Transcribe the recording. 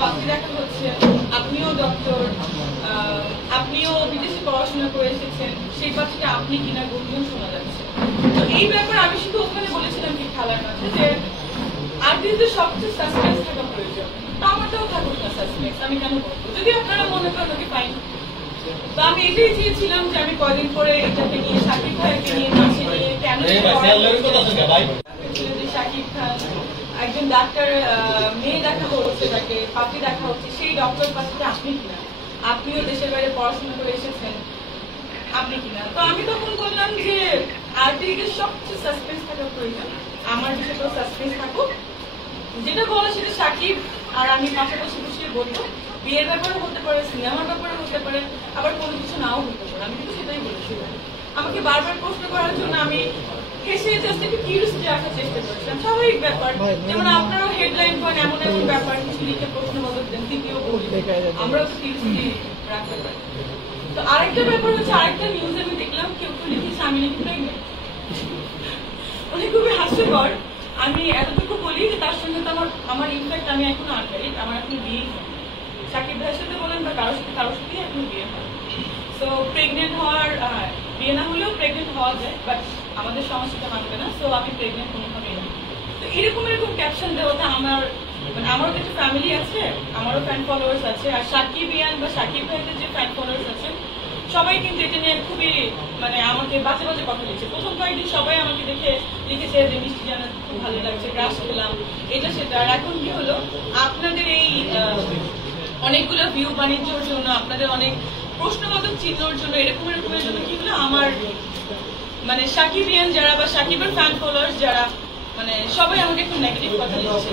পাত্রী দেখা হচ্ছে, আপনিও ডক্টর, আপনিও বিদেশে পড়াশোনা করে এসেছেন, সেই পাত্রীটা আপনি কিনা গুঞ্জন শোনা যাচ্ছে। তো এই ব্যাপারে আমি শুধু ওখানে বলেছিলাম কি খেলার মাঝে যে আর্টিস্টদের সবচেয়ে সাসপেন্স থাকা প্রয়োজন। তো আমারটাও থাকুক না সাসপেন্স, আমি কেন বলবো? যদি আপনারা মনে করেন ওকে ফাইন। তো আমি এটাই চেয়েছিলাম যে আমি কয়দিন পরে এটাকে নিয়ে শাকিব ভাইকে নিয়ে নাচে নিয়ে কেন শাকিব খান একজন ডাক্তার মেয়ে দেখা হচ্ছে, তাকে পাত্রী দেখা হচ্ছে, সেই ডক্টর পাত্রী আপনি কিনা, আপনিও দেশের বাইরে পড়াশোনা করে এসেছেন, আপনি কিনা। তো আমি তখন বললাম যে আর্টিস্টের সবচেয়ে সাসপেন্স থাকা প্রয়োজন, আমার বিষয়টাও সাসপেন্স থাকুক, যেটা বলা সেটা শাকিব আর আমি পাশাপাশি বসিয়ে বলবো। বিয়ের ব্যাপারে হতে পারে, সিনেমার ব্যাপারে হতে পারে, আবার কোনো কিছু নাও হতে পারে। আমি কিন্তু সেটাই বলেছি। আমাকে বারবার প্রশ্ন করার জন্য আমি হেসে জাস্ট একটু কিউরিয়াসিটি রাখার চেষ্টা করেছিলাম, স্বাভাবিক ব্যাপার। যেমন আপনারাও হেডলাইন করেন এমন এমন ব্যাপার, কিছু লিখে প্রশ্ন বদল দেন, তৃতীয় বলি, আমরাও তো কিউরিয়াসিটি রাখতে পারি। তো আরেকটা ব্যাপার হচ্ছে, আরেকটা নিউজ আমি দেখলাম কেউ কেউ লিখেছে আমি নাকি প্রেগনেন্ট। মানে খুবই হাস্যকর। আমি এতটুকু বলি যে তার সঙ্গে তো আমার ইনফ্যাক্ট আমি এখনো আনম্যারিড, আমার এখনো বিয়ে হয়। শাকিব ভাইয়ের সাথে বলেন বা কারোর সাথে এখনো বিয়ে হয়। তো প্রেগনেন্ট হওয়ার, বিয়ে না হলেও প্রেগনেন্ট হওয়া যায়, বাট আমাদের সমাজ সেটা মানবে না। সো আমি প্রেগনেন্ট কোনোভাবেই না। তো এরকম ক্যাপশন দেওয়াতে আমারও তো একটা ফ্যামিলি আছে, আমারও ফ্যান ফলোয়ার্স আছে, আর শাকিব ইয়ান বা শাকিব ভাইয়ের যে ফ্যান ফলোয়ার্স আছে সবাই কিন্তু এটা নিয়ে খুবই আমাকে বাজে বাজে কথা লিখছে। প্রথম কয়েকদিন সবাই আমাকে দেখে লিখেছে যে মিষ্টি জানা খুব ভালো লাগছে, ক্রাশ খেলাম, এটা সেটা। আর এখন কি হলো, আপনাদের এই অনেকগুলো ভিউ বাণিজ্যর জন্য, আপনাদের অনেক প্রশ্নবোধক চিহ্নর জন্য, এরকমের জন্য কি হলো, আমার শাকিবিয়ান যারা বা শাকিবের ফ্যান ফলোয়ার্স যারা সবাই আমাকে একটু নেগেটিভ কথা লিখছে।